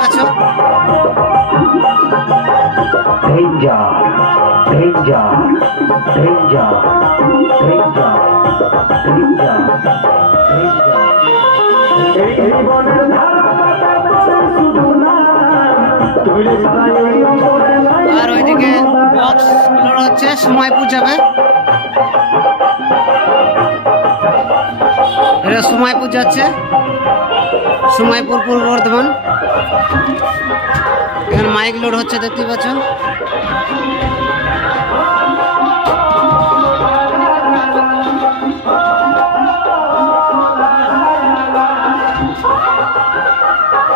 পাচ্ছ। আর ওইদিকে box load হচ্ছে, সময়পুর যাবে। এটা সময়পুর যাচ্ছে, সময়পুর পূর্ব বর্ধমান। এখানে মাইক লোড হচ্ছে, দেখতে পাচ্ছ।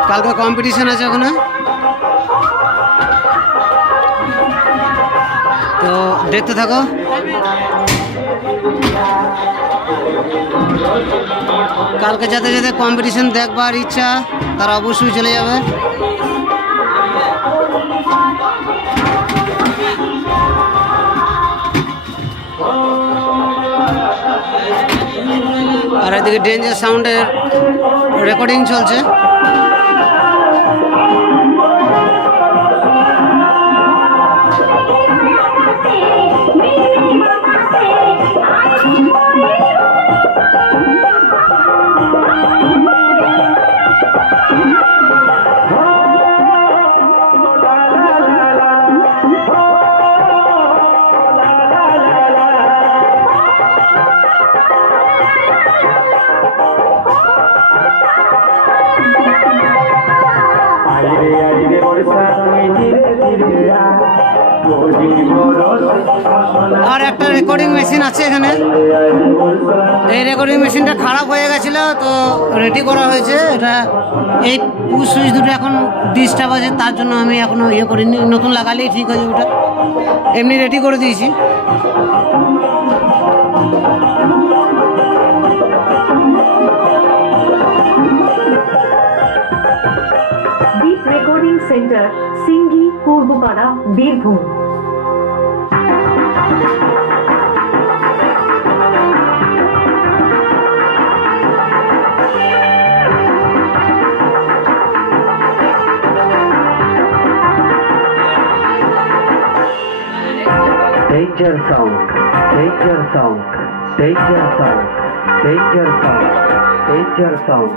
কালকে কম্পিটিশন আছে ওখানে, তো দেখতে থাকো। কালকে যাতে যাতে কম্পিটিশন দেখবার ইচ্ছা তারা অবশ্যই চলে যাবে। আর এদিকে ডেঞ্জার সাউন্ডের রেকর্ডিং চলছে। আর একটা রেকর্ডিং মেশিন আছে এখানে। এই রেকর্ডিং মেশিনটা খারাপ হয়ে গেছিল, তো রেডি করা হয়েছে। এটা এই পুশ সুইচ দুটো এখন ডিস্টার্ব আছে, তার জন্য আমি এখনো ইয়ে করিনি। নতুন লাগালেই ঠিক আছে, ওটা এমনি রেডি করে দিয়েছি। Deep recording centre, Singhi, Purbapara, Birbhum. Danger sound, danger sound, danger sound, danger sound, danger sound.